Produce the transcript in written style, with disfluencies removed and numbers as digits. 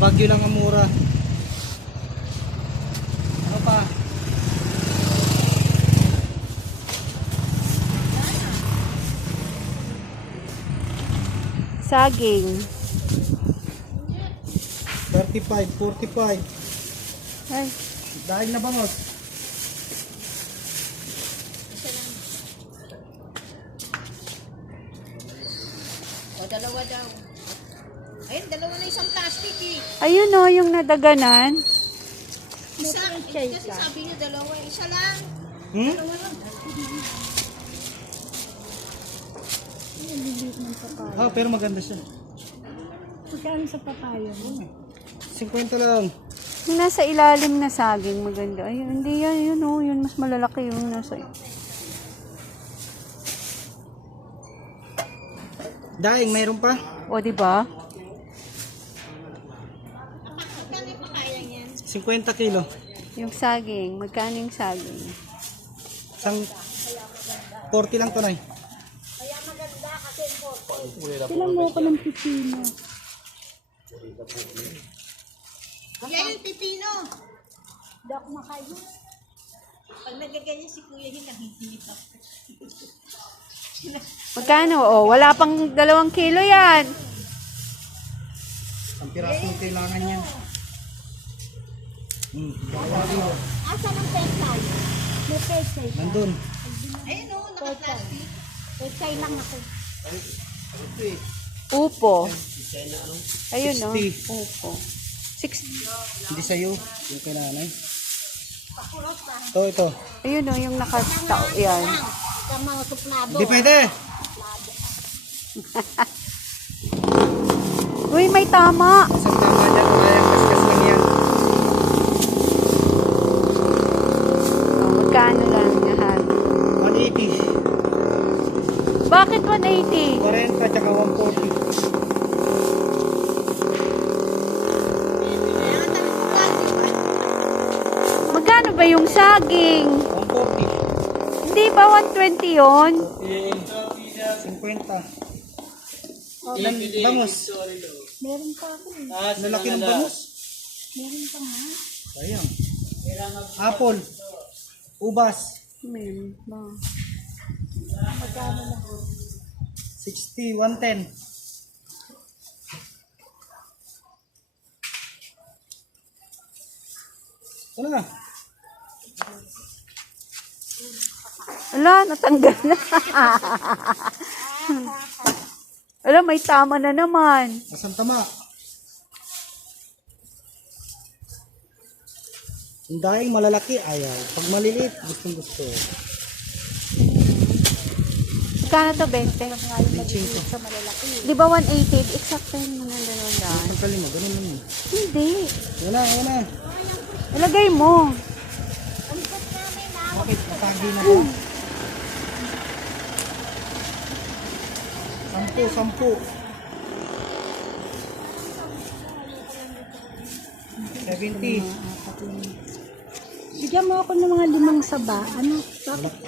Baguio lang ang mura. Ano pa? Saging. 35, 45. Ay, Dahil na bangos. O, dalawa daw. Ayun, dalawa na isang plastic eh. ayun o, yung nadaganan. Isa, kasi sabi niyo dalawa, isa lang. Hmm? Dalawa lang. Ah, pero maganda siya. Magkano sa papaya mo? 50 lang. Yung nasa ilalim na saging, maganda. Ay, hindi yan, yun o, yun mas malalaki yung nasa... Daing, mayroon pa? O, diba? Magkano yung papaya niyan? 50 kilo. Yung saging, magkano yung saging? Isang 40 lang to, Nay. Silang mo ko ng pipino. Yan yung pipino. Hindi ako makayo. Pag nagaganyan si Kuya, hinahihinip ako. Magkano? O, wala pang 2 kilo yan. Ang pirasong kailangan niya. Asa ng pesay? May pesay. Nandun. Ayun o, naka-plastic. Pesay lang ako. Upo. Ayun o, 60. upo. 6. Hindi sa'yo. Yung kay nanay. Ito. Ayun o, yung nakatao. Yan. Sa mga suplado. Hindi pwede. Uy, may tama. Isang tama dyan. Kayang kaskas lang yan. O, magkano lang yan? 180. Bakit 180? 40 tsaka 140. Magkano ba yung saging? 140. Hindi ba 120 yon? 50. Ilan bangus? Meron pa ako eh. Lalaki ng bangus? Meron pa nga. Sayang. Apple. Ubas. Meron ba? 60, 110. Ito na. Ala, natanggal na. Ala, may tama na naman. Asang tama. Yung daing malalaki, ayaw. Pag maliliit, gustong gusto. Magkano to, 20? Sa Di ba 180? Exact yun mo na dalawa. Pagkalim mo, ganun lang yun. Hindi. Yan na, yan na. Ilagay mo. Bakit? Matagi na ba? 10. 70. Bigyan mo ako ng mga 5 saba. Ano? Bakit?